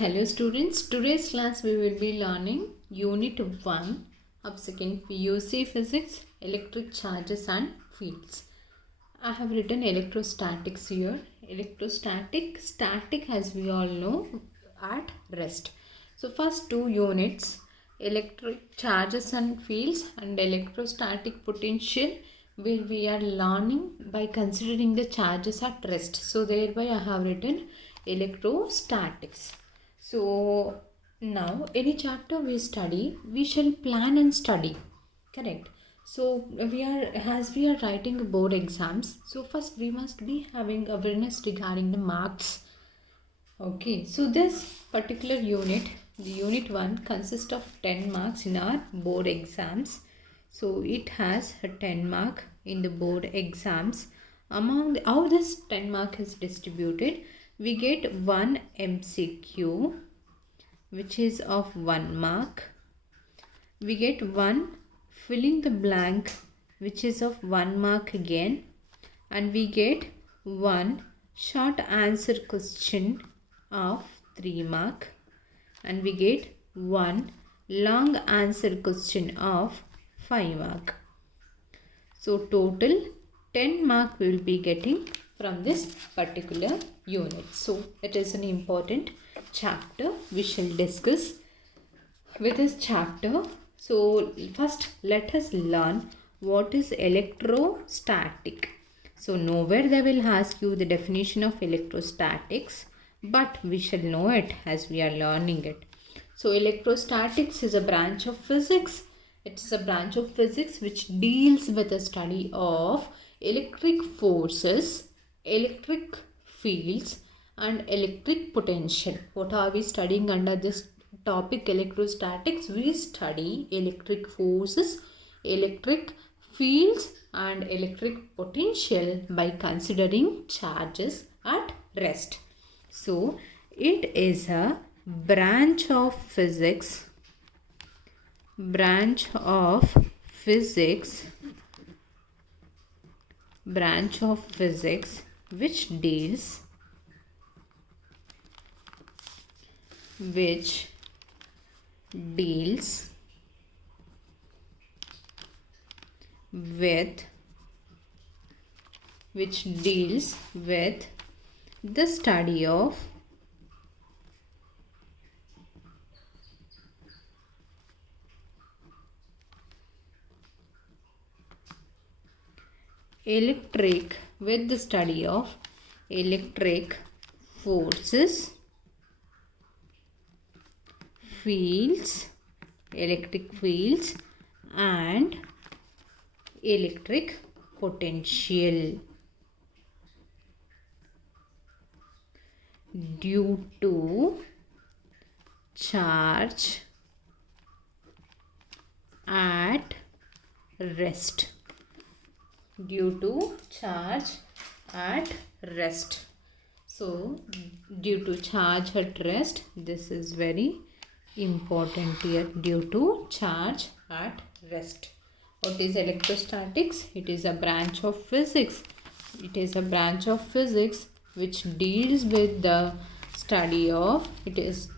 Hello students, today's class we will be learning Unit 1 of 2nd PUC Physics, Electric Charges and Fields. I have written electrostatics here. Static as we all know at rest. So first two units, electric charges and fields and electrostatic potential, where we are learning by considering the charges at rest. So thereby I have written electrostatics. So now any chapter we study, we shall plan and study, correct? So we are writing board exams, so first we must be having awareness regarding the marks. Okay, so this particular unit, the unit 1, consists of 10 marks in our board exams. So it has a 10 mark in the board exams. Among how this 10 mark is distributed, we get one MCQ which is of 1 mark. We get one filling the blank which is of 1 mark again, and we get one short answer question of 3 mark, and we get one long answer question of 5 mark. So total 10 mark we will be getting from this particular unit. So it is an important chapter we shall discuss with this chapter. So first let us learn what is electrostatic. So nowhere they will ask you the definition of electrostatics, but we shall know it as we are learning it. So electrostatics is a branch of physics. It is a branch of physics which deals with the study of electric forces, electric fields and electric potential. What are we studying under this topic electrostatics? We study electric forces, electric fields and electric potential by considering charges at rest. So it is a branch of physics which deals with the study of electric forces, electric fields and electric potential due to charge at rest. So due to charge at rest, this is very important here, due to charge at rest. What is electrostatics? It is a branch of physics. Which deals with the study of electric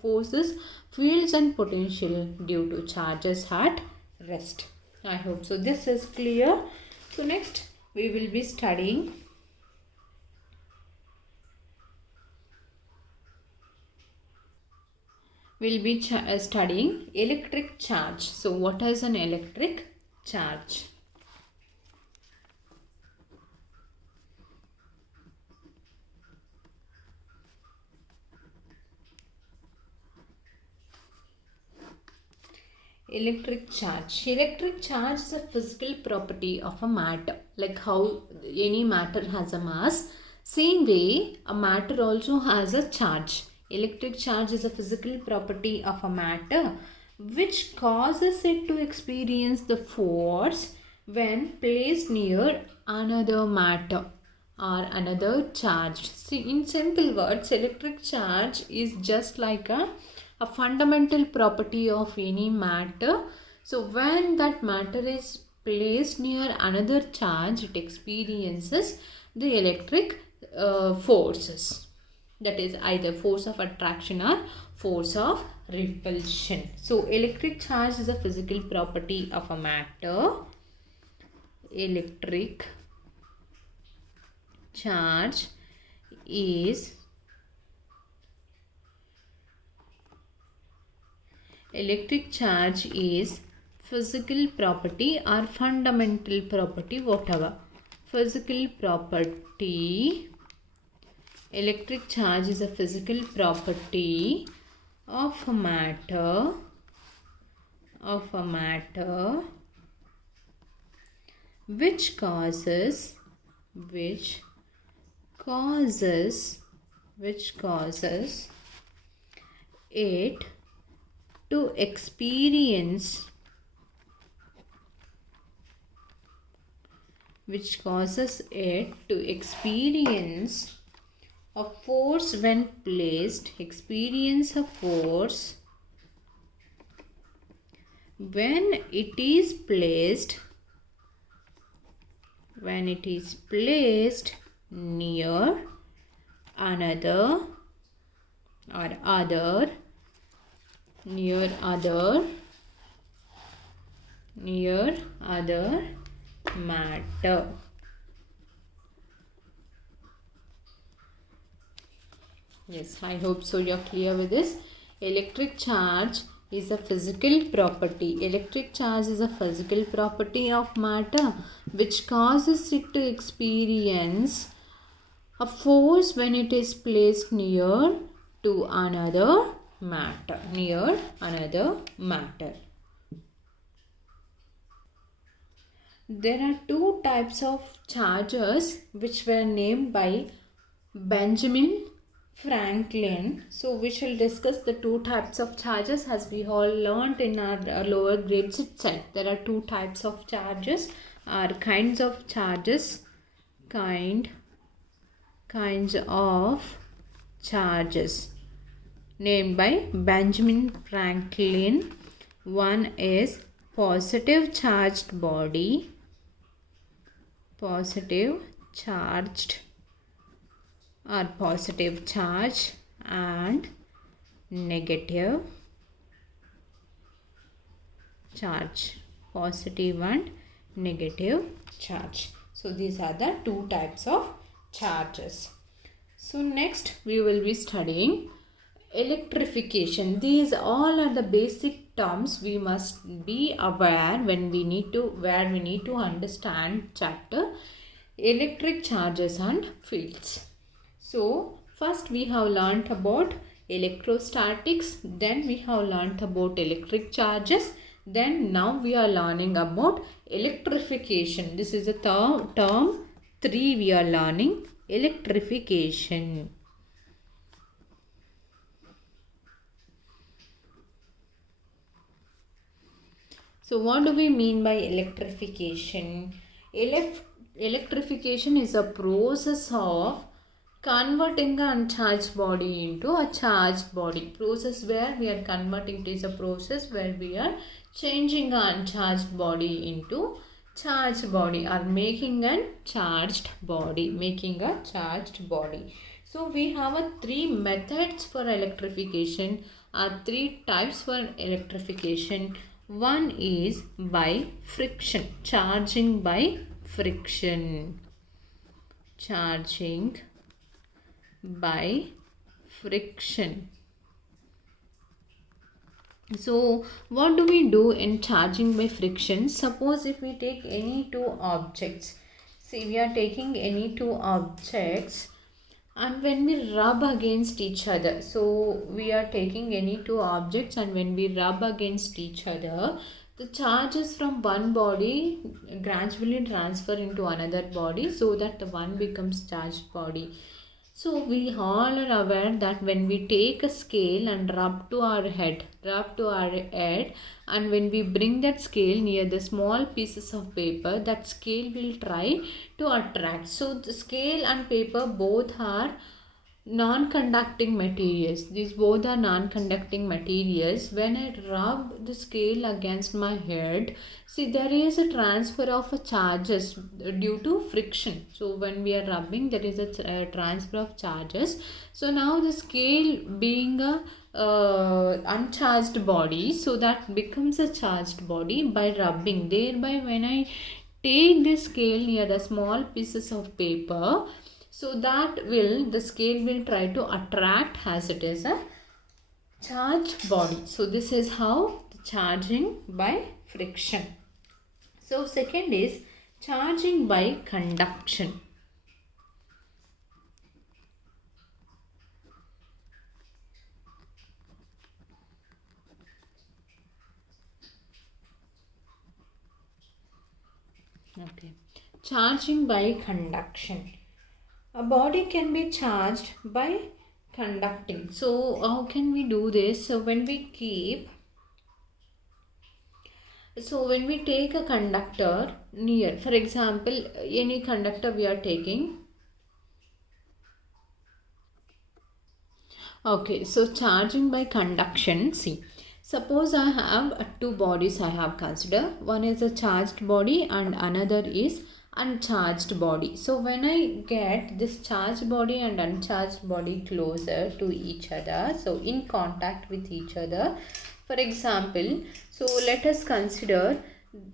forces, fields and potential due to charges at rest. I hope so this is clear. So next we will be studying studying electric charge. So what is an electric charge? Electric charge is a physical property of a matter. Like how any matter has a mass, same way a matter also has a charge. Electric charge is a physical property of a matter which causes it to experience the force when placed near another matter or another charge. See, in simple words, electric charge is just like a fundamental property of any matter. So when that matter is placed near another charge, it experiences the electric forces, that is either force of attraction or force of repulsion. So electric charge is a physical property of a matter. Electric charge is physical property or fundamental property, whatever. Physical property. Electric charge is a physical property of a matter which causes it to experience a force when placed, when it is placed near another or other matter. Yes, I hope so you're clear with this. Electric charge is a physical property. Electric charge is a physical property of matter which causes it to experience a force when it is placed near to another matter. There are two types of charges which were named by Benjamin Franklin. So we shall discuss the two types of charges as we all learned in our lower grades itself. There are two types of charges or kinds of charges. Kinds of charges named by Benjamin Franklin. One is positive charged body, positive charge, and negative charge, positive and negative charge. So these are the two types of charges. So next we will be studying electrification. These all are the basic terms we must be aware when we need to understand chapter electric charges and fields. So first we have learnt about electrostatics, then we have learnt about electric charges, then now we are learning about electrification. This is a term 3 we are learning, electrification. So what do we mean by electrification? Electrification is a process of converting an uncharged body into a charged body. Process where we are converting, it is a process where we are changing an uncharged body into charged body or making a charged body. So we have three methods for electrification or three types for electrification. One is by friction, charging by friction. Charging by friction. So what do we do in charging by friction? Suppose if we take any two objects. See, we are taking any two objects and when we rub against each other. So we are taking any two objects and when we rub against each other, the charges from one body gradually transfer into another body so that the one becomes charged body. So we all are aware that when we take a scale and rub to our head and when we bring that scale near the small pieces of paper, that scale will try to attract. So the scale and paper both are Non-conducting materials, these both are non-conducting materials. When I rub the scale against my head, see, there is a transfer of a charges due to friction. So when we are rubbing, there is a transfer of charges. So now the scale being a uncharged body, so that becomes a charged body by rubbing. Thereby when I take this scale near the small pieces of paper, so that the scale will try to attract as it is a charged body. So this is how the charging by friction. So second is charging by conduction. Okay, charging by conduction. A body can be charged by conducting. So how can we do this? So when we take a conductor near, for example, any conductor we are taking. Okay, so charging by conduction. See, suppose I have two bodies I have considered. One is a charged body and another is uncharged body. So when I get this charged body and uncharged body closer to each other, so in contact with each other, for example, so let us consider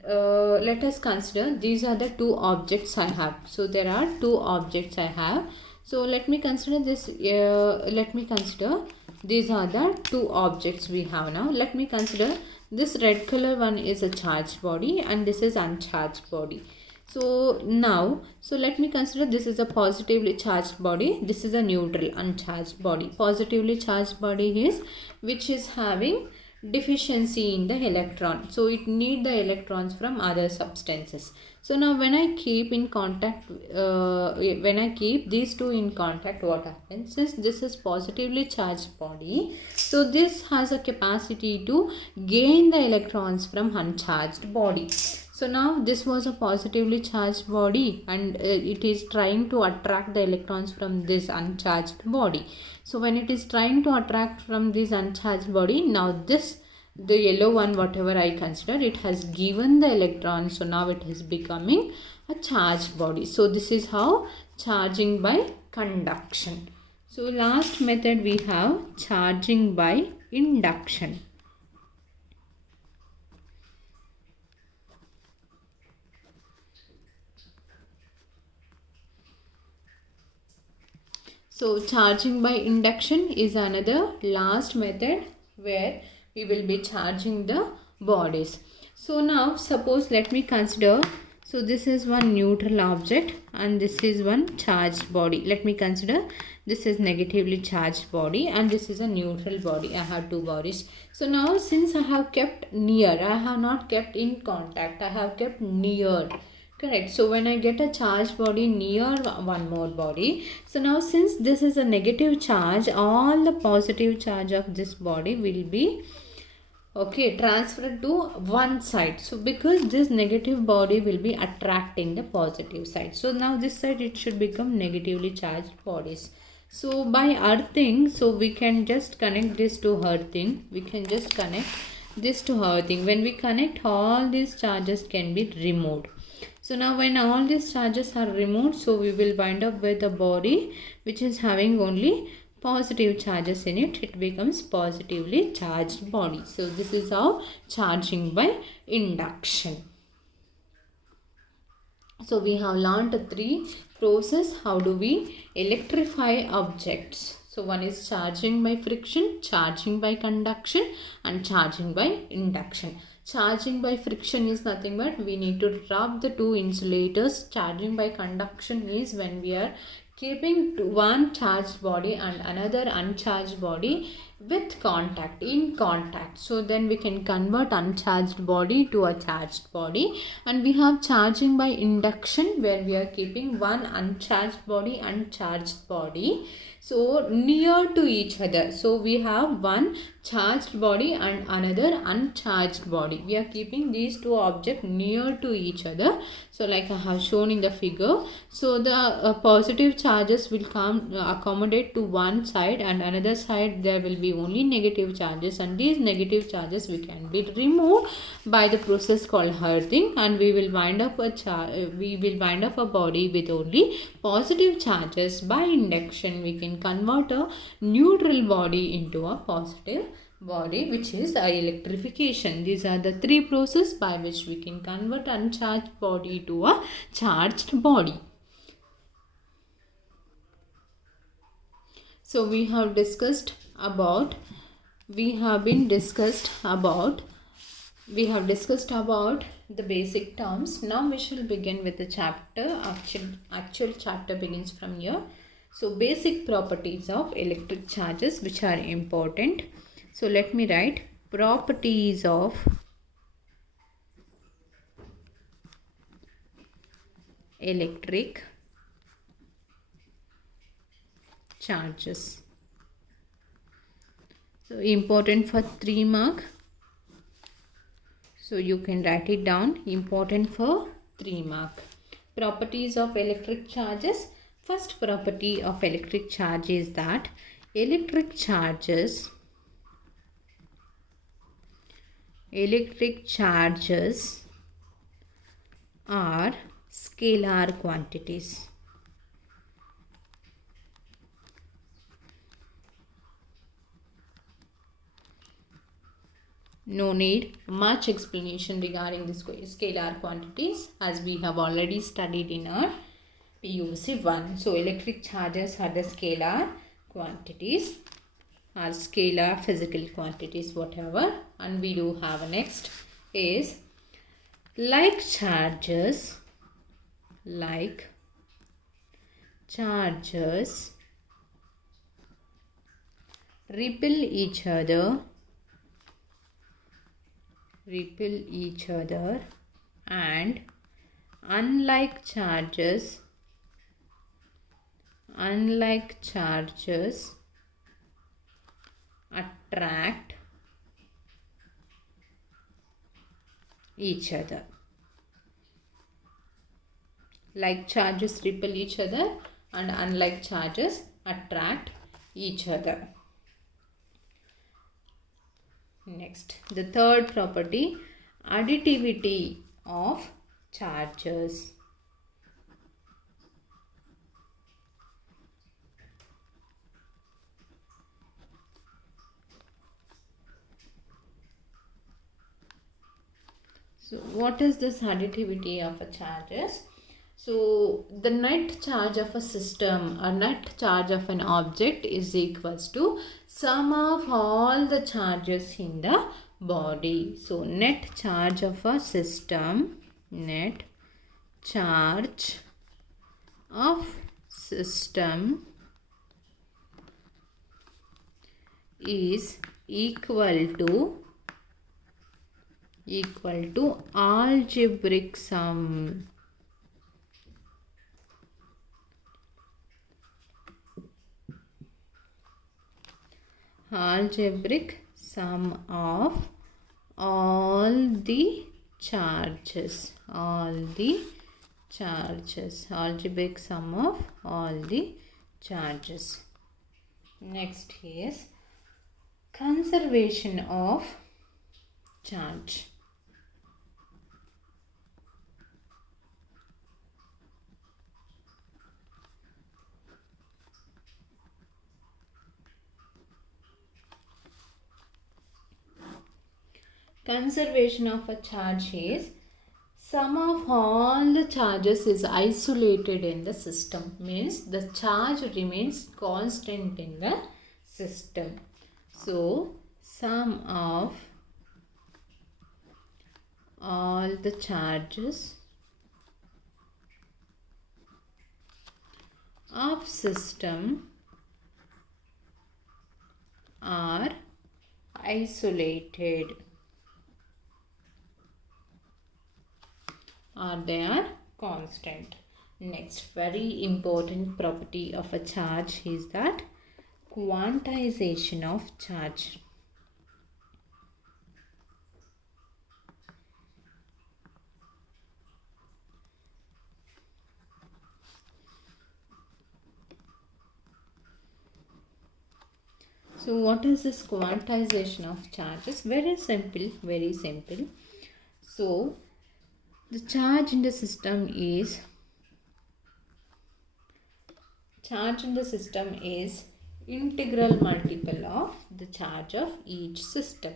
these are the two objects I have. So there are two objects I have. So let me consider this. Let me consider these are the two objects we have now. Let me consider this red color one is a charged body and this is uncharged body. So now, so let me consider this is a positively charged body. This is a neutral uncharged body. Positively charged body is which is having deficiency in the electron. So it need the electrons from other substances. So now when I keep in contact, when I keep these two in contact, what happens? Since this is positively charged body, so this has a capacity to gain the electrons from uncharged body. So now this was a positively charged body and it is trying to attract the electrons from this uncharged body. So when it is trying to attract from this uncharged body, now this, the yellow one, whatever I consider, it has given the electrons. So now it is becoming a charged body. So this is how charging by conduction. So last method we have charging by induction. So charging by induction is another last method where we will be charging the bodies. So now suppose let me consider, so this is one neutral object and this is one charged body. Let me consider this is negatively charged body and this is a neutral body. I have two bodies. So now since I have kept near, I have not kept in contact, I have kept near. Correct. So when I get a charged body near one more body, so now since this is a negative charge, all the positive charge of this body will be transferred to one side. So because this negative body will be attracting the positive side, so now this side it should become negatively charged bodies. So by earthing, so we can just connect this to earthing. We can just connect this to earthing. When we connect, all these charges can be removed. So now when all these charges are removed, so we will wind up with a body which is having only positive charges in it. It becomes positively charged body. So this is how charging by induction. So we have learned three process. How do we electrify objects? So one is charging by friction, charging by conduction and charging by induction. Charging by friction is nothing but we need to rub the two insulators. Charging by conduction is when we are keeping one charged body and another uncharged body with contact, in contact. So then we can convert uncharged body to a charged body. And we have charging by induction, where we are keeping one uncharged body and charged body so near to each other. So we have one charged body and another uncharged body. We are keeping these two objects near to each other. So like I have shown in the figure. So the positive charges will come accommodate to one side, and another side there will be only negative charges, and these negative charges we can be removed by the process called earthing, and we will wind up a body with only positive charges. By induction we can convert a neutral body into a positive body, which is electrification. These are the three processes by which we can convert uncharged body to a charged body. So we have discussed about the basic terms. Now we shall begin with the chapter. Actual chapter begins from here. So basic properties of electric charges, which are important. So let me write properties of electric charges. So important for 3 mark. So you can write it down. Important for 3 mark. Properties of electric charges. First property of electric charge is that electric charges are scalar quantities. No need much explanation regarding this scalar quantities, as we have already studied in our PUC 1. So electric charges are the scalar quantities, are scalar physical quantities, whatever. And we do have next is like charges repel each other and unlike charges attract each other. Like charges repel each other and unlike charges attract each other. Next, the third property, additivity of charges. So what is this additivity of a charges? So the net charge of a system or net charge of an object is equals to sum of all the charges in the body. So net charge of a system, net charge of system is equal to algebraic sum of all the charges, algebraic sum of all the charges. Next is conservation of charge. Conservation of a charge is sum of all the charges is isolated in the system. Means the charge remains constant in the system. So sum of all the charges of system are isolated, or they are constant. Next, very important property of a charge is that quantization of charge. So what is this quantization of charges? Very simple, very simple. So the charge in the system is integral multiple of the charge of each system.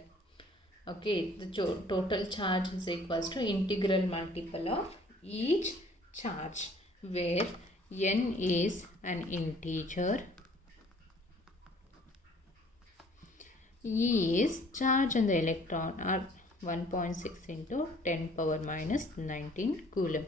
Okay, the total charge is equals to integral multiple of each charge, where n is an integer, E is charge on the electron, or 1.6 into 10 power minus 19 coulomb.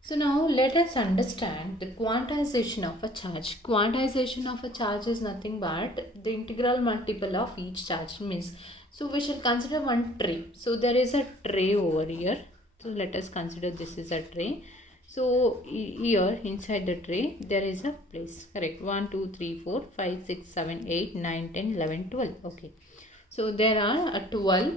So now let us understand the quantization of a charge. Quantization of a charge is nothing but the integral multiple of each charge. Means, so we shall consider one tray. So there is a tray over here. So let us consider this is a tray. So here inside the tray there is a place, correct? 1, 2, 3, 4, 5, 6, 7, 8, 9, 10, 11, 12. Okay. So there are 12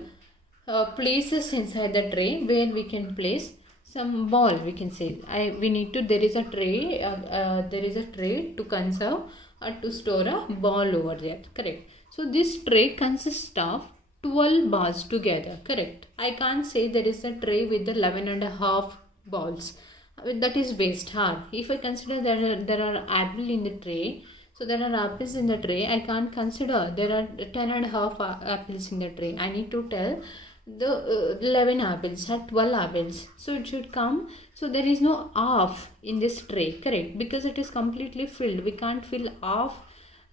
places inside the tray where we can place some ball, we can say. There is a tray to conserve or to store a ball over there, correct? So this tray consists of 12 balls together, correct? I can't say there is a tray with the 11 and a half balls. That is waste hard. If I consider there are apples in the tray, so there are apples in the tray, I can't consider there are 10 and a half apples in the tray. I need to tell the 11 apples or 12 apples. So it should come. So there is no half in this tray, correct? Because it is completely filled. We can't fill half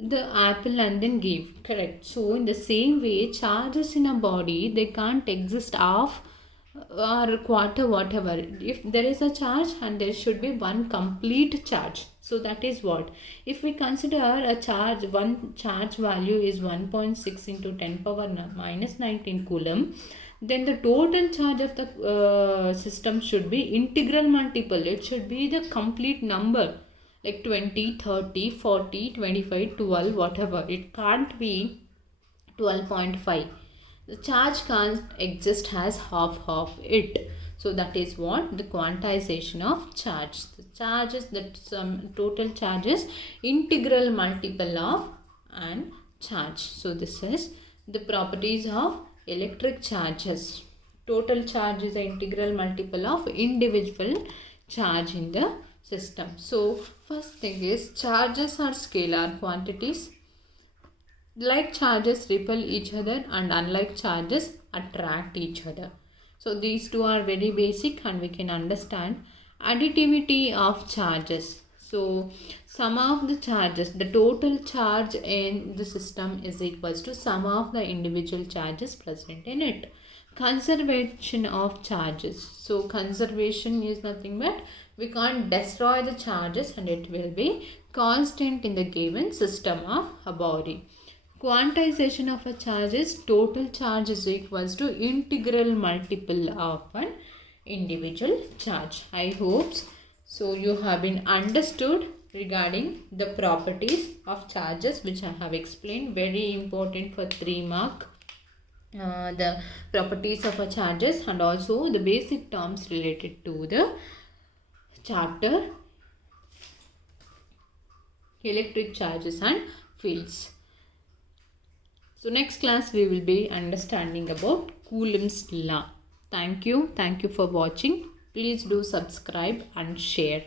the apple and then give, correct? So in the same way, charges in a body, they can't exist half or quarter, whatever. If there is a charge, and there should be one complete charge. So that is what, if we consider a charge, one charge value is 1.6 into 10 power minus 19 coulomb, then the total charge of the system should be integral multiple. It should be the complete number, like 20, 30, 40, 25, 12, whatever. It can't be 12.5. The charge can't exist as half it. So that is what the quantization of charge. The charge is that some total charge is integral multiple of an charge. So this is the properties of electric charges. Total charge is the integral multiple of individual charge in the system. So first thing is, charges are scalar quantities. Like charges repel each other and unlike charges attract each other. So these two are very basic, and we can understand additivity of charges. So sum of the charges, the total charge in the system is equals to sum of the individual charges present in it. Conservation of charges. So conservation is nothing but we can't destroy the charges and it will be constant in the given system of a body. Quantization of a charge is total charge is equals to integral multiple of an individual charge. I hope so you have been understood regarding the properties of charges, which I have explained. Very important for 3 mark. The properties of a charges and also the basic terms related to the chapter electric charges and fields. So next class we will be understanding about Coulomb's law. Thank you for watching. Please do subscribe and share.